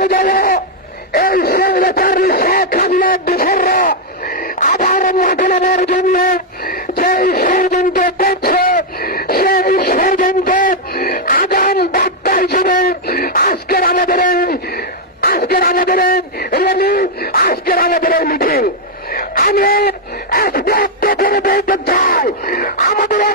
দিয়ে গেল এই সেক্রেটারি শেখ হাবিনার দোষররা আবার মোকাবেলার জন্য যেই ষড়যন্ত্র করছে, সেই ষড়যন্ত্র আগাম বার্তা হিসেবে আজকের আমাদের আজকের আমাদের রেলি আজকের আমাদের মিটিং আমি স্পষ্ট করে বলতে চাই। আমাদের